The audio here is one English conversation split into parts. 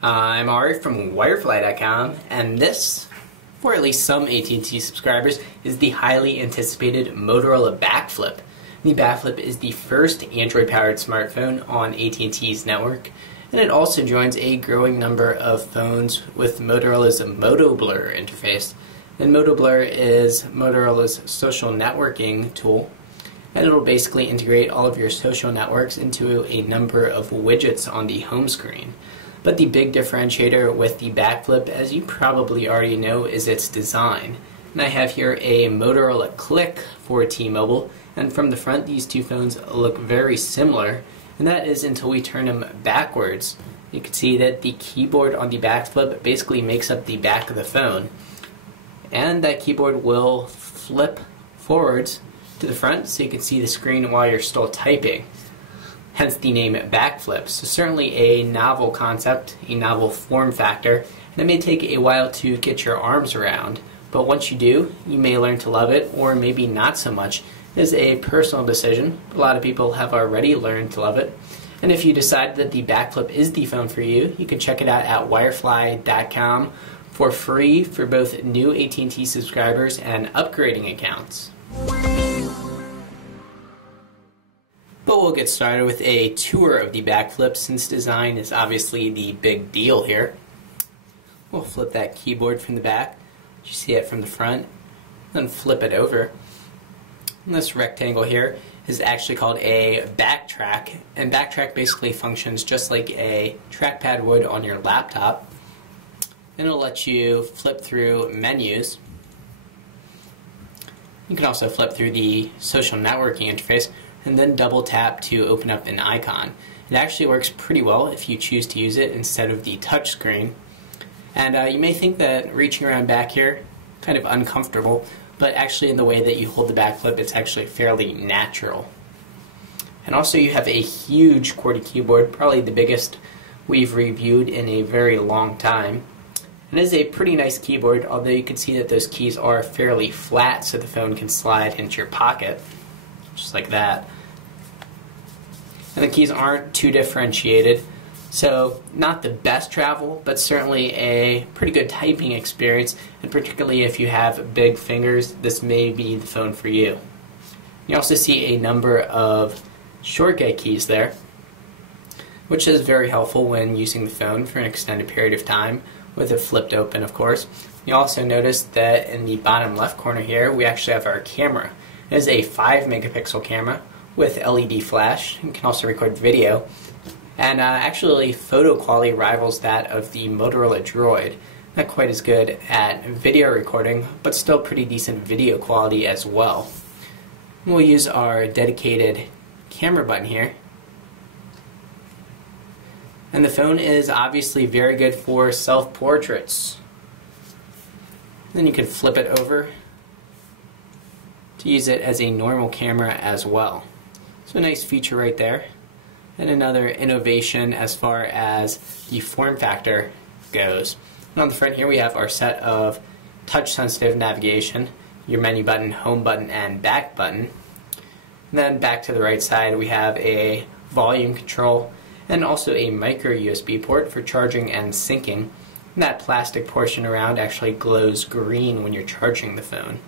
I'm Ari from Wirefly.com, and this, for at least some AT&T subscribers, is the highly anticipated Motorola BACKFLIP. The BACKFLIP is the first Android-powered smartphone on AT&T's network, and it also joins a growing number of phones with Motorola's MotoBlur interface. And MotoBlur is Motorola's social networking tool, and it'll basically integrate all of your social networks into a number of widgets on the home screen. But the big differentiator with the BACKFLIP, as you probably already know, is its design. And I have here a Motorola Click for T-Mobile, and from the front these two phones look very similar, and that is until we turn them backwards. You can see that the keyboard on the BACKFLIP basically makes up the back of the phone, and that keyboard will flip forwards to the front so you can see the screen while you're still typing. Hence the name BACKFLIP. So certainly a novel concept, a novel form factor, and it may take a while to get your arms around, but once you do, you may learn to love it, or maybe not so much. It is a personal decision. A lot of people have already learned to love it, and if you decide that the BACKFLIP is the phone for you, you can check it out at Wirefly.com for free for both new AT&T subscribers and upgrading accounts. But we'll get started with a tour of the BACKFLIP, since design is obviously the big deal here. We'll flip that keyboard from the back. You see it from the front. Then flip it over. And this rectangle here is actually called a Backtrack, and Backtrack basically functions just like a trackpad would on your laptop. And it'll let you flip through menus. You can also flip through the social networking interface, and then double tap to open up an icon. It actually works pretty well if you choose to use it instead of the touch screen. And you may think that reaching around back here kind of uncomfortable, but actually in the way that you hold the BACKFLIP, it's actually fairly natural. And also you have a huge QWERTY keyboard, probably the biggest we've reviewed in a very long time. It is a pretty nice keyboard, although you can see that those keys are fairly flat so the phone can slide into your pocket, just like that. And the keys aren't too differentiated, so not the best travel, but certainly a pretty good typing experience, and particularly if you have big fingers, this may be the phone for you. You also see a number of shortcut keys there, which is very helpful when using the phone for an extended period of time, with it flipped open, of course. You also notice that in the bottom left corner here, we actually have our camera. It is a 5-megapixel camera with LED flash. You can also record video, and actually photo quality rivals that of the Motorola Droid. Not quite as good at video recording, but still pretty decent video quality as well. We'll use our dedicated camera button here. And the phone is obviously very good for self-portraits. Then you can flip it over to use it as a normal camera as well. So a nice feature right there. And another innovation as far as the form factor goes. And on the front here we have our set of touch-sensitive navigation, your menu button, home button, and back button. And then back to the right side we have a volume control and also a micro USB port for charging and syncing. And that plastic portion around actually glows green when you're charging the phone.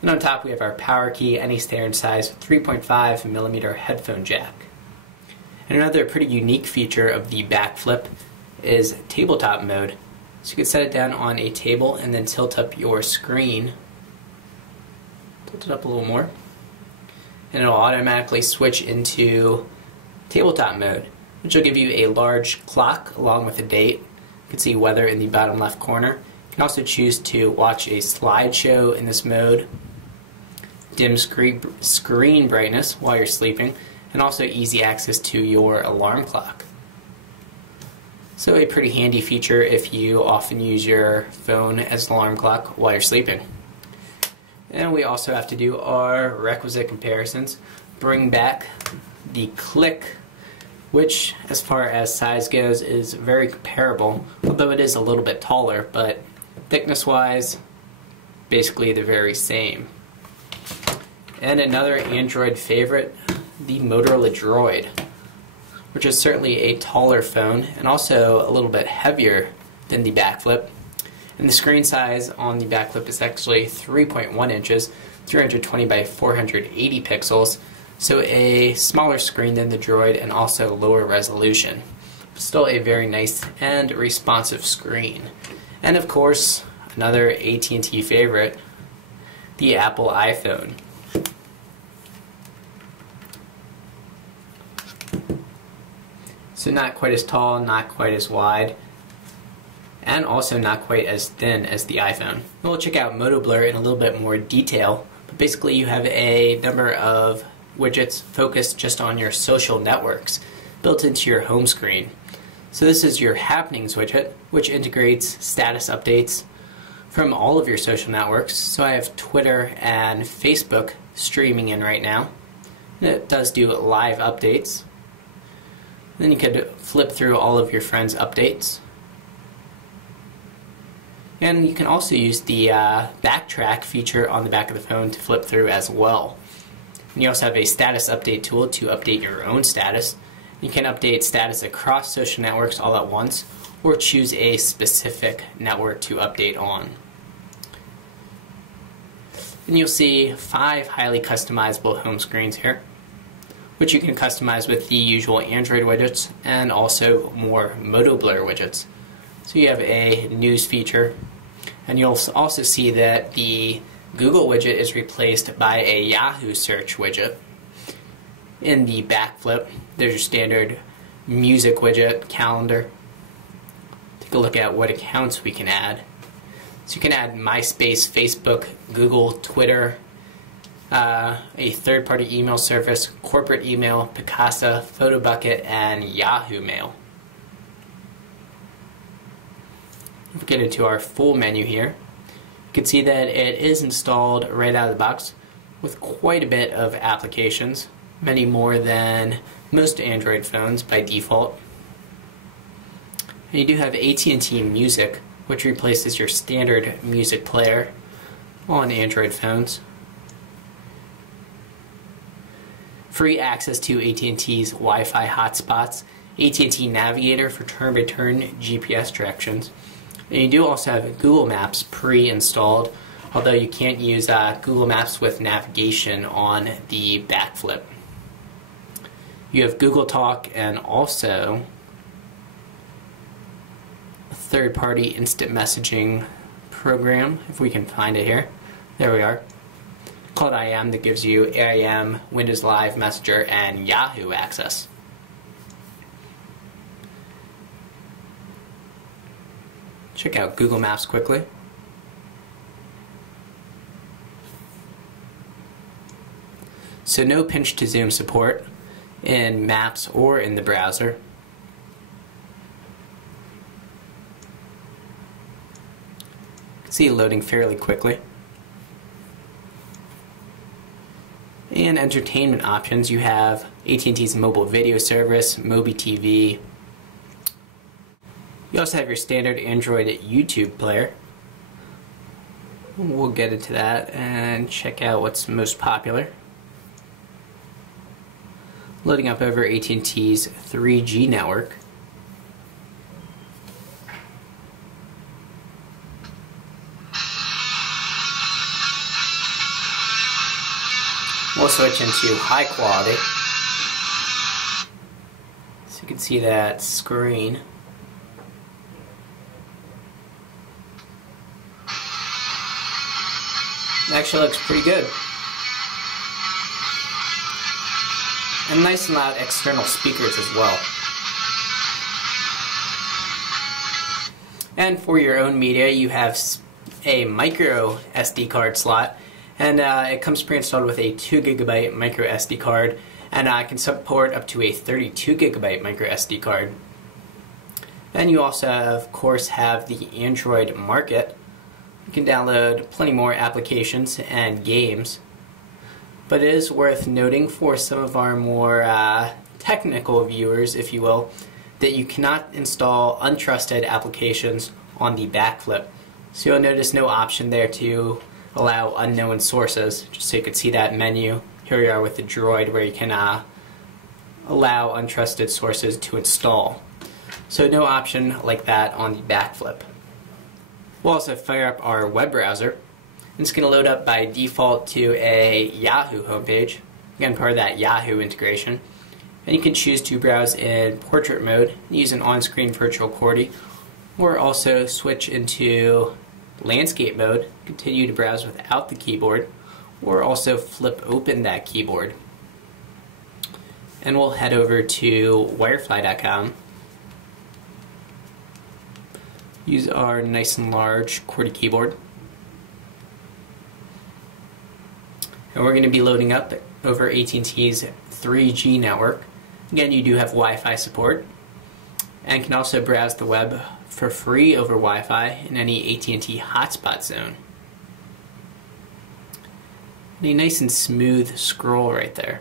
And on top we have our power key, any standard size 3.5mm headphone jack. And another pretty unique feature of the BACKFLIP is tabletop mode. So you can set it down on a table and then tilt up your screen. Tilt it up a little more. And it'll automatically switch into tabletop mode, which will give you a large clock along with a date. You can see weather in the bottom left corner. You can also choose to watch a slideshow in this mode, dim screen brightness while you're sleeping, and also easy access to your alarm clock. So a pretty handy feature if you often use your phone as an alarm clock while you're sleeping. And we also have to do our requisite comparisons. Bring back the Click, which as far as size goes is very comparable, although it is a little bit taller, but thickness wise basically the very same. And another Android favorite, the Motorola Droid, which is certainly a taller phone and also a little bit heavier than the backflip. And the screen size on the backflip is actually 3.1 inches, 320 by 480 pixels, so a smaller screen than the Droid and also lower resolution. Still a very nice and responsive screen. And of course, another AT&T favorite, the Apple iPhone. So not quite as tall, not quite as wide, and also not quite as thin as the iPhone. We'll check out MotoBlur in a little bit more detail, but basically you have a number of widgets focused just on your social networks built into your home screen. So this is your Happenings widget, which integrates status updates from all of your social networks. So I have Twitter and Facebook streaming in right now. And it does do live updates. Then you could flip through all of your friends' updates. And you can also use the Backtrack feature on the back of the phone to flip through as well. And you also have a status update tool to update your own status. You can update status across social networks all at once, or choose a specific network to update on. And you'll see 5 highly customizable home screens here, which you can customize with the usual Android widgets and also more MotoBlur widgets. So you have a news feature, and you'll also see that the Google widget is replaced by a Yahoo search widget. In the backflip, there's your standard music widget, calendar. Take a look at what accounts we can add. So you can add MySpace, Facebook, Google, Twitter, a third-party email service, corporate email, Picasa, PhotoBucket, and Yahoo Mail. If we get into our full menu here, you can see that it is installed right out of the box with quite a bit of applications, many more than most Android phones by default. And you do have AT&T Music, which replaces your standard music player on Android phones. Free access to AT&T's Wi-Fi hotspots, AT&T Navigator for turn-by-turn GPS directions. And you do also have Google Maps pre-installed, although you can't use Google Maps with navigation on the backflip. You have Google Talk and also a third-party instant messaging program, if we can find it here. There we are. Called IM, that gives you AIM, Windows Live Messenger, and Yahoo access. Check out Google Maps quickly. So no pinch to zoom support in Maps or in the browser. You can see it loading fairly quickly. And entertainment options, you have AT&T's mobile video service, MobiTV. You also have your standard Android YouTube player. We'll get into that and check out what's most popular. Loading up over AT&T's 3G network. We'll switch into high quality. So you can see that screen. It actually looks pretty good. And nice and loud external speakers as well. And for your own media, you have a micro SD card slot, and it comes pre-installed with a 2 GB micro SD card, and can support up to a 32 GB micro SD card. And you also, of course, have the Android Market. You can download plenty more applications and games. But it is worth noting for some of our more technical viewers, if you will, that you cannot install untrusted applications on the backflip. So you'll notice no option there to allow unknown sources, just so you can see that menu. Here we are with the Droid, where you can allow untrusted sources to install. So no option like that on the BACKFLIP. We'll also fire up our web browser. It's going to load up by default to a Yahoo homepage, again part of that Yahoo integration. And you can choose to browse in portrait mode, use an on-screen virtual QWERTY, or also switch into landscape mode, continue to browse without the keyboard, or also flip open that keyboard. And we'll head over to wirefly.com. Use our nice and large QWERTY keyboard. And we're going to be loading up over AT&T's 3G network. Again, you do have Wi-Fi support, and can also browse the web for free over Wi-Fi in any AT&T hotspot zone. And a nice and smooth scroll right there.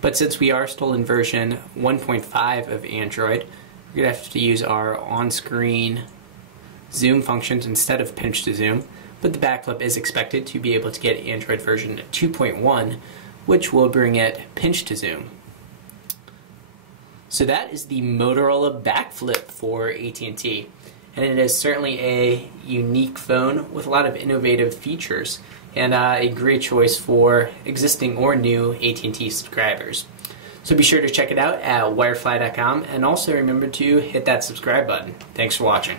But since we are still in version 1.5 of Android, we're going to have to use our on-screen zoom functions instead of pinch to zoom, but the BACKFLIP is expected to be able to get Android version 2.1, which will bring it pinch to zoom. So that is the Motorola BACKFLIP for AT&T, and it is certainly a unique phone with a lot of innovative features, and a great choice for existing or new AT&T subscribers. So be sure to check it out at wirefly.com, and also remember to hit that subscribe button. Thanks for watching.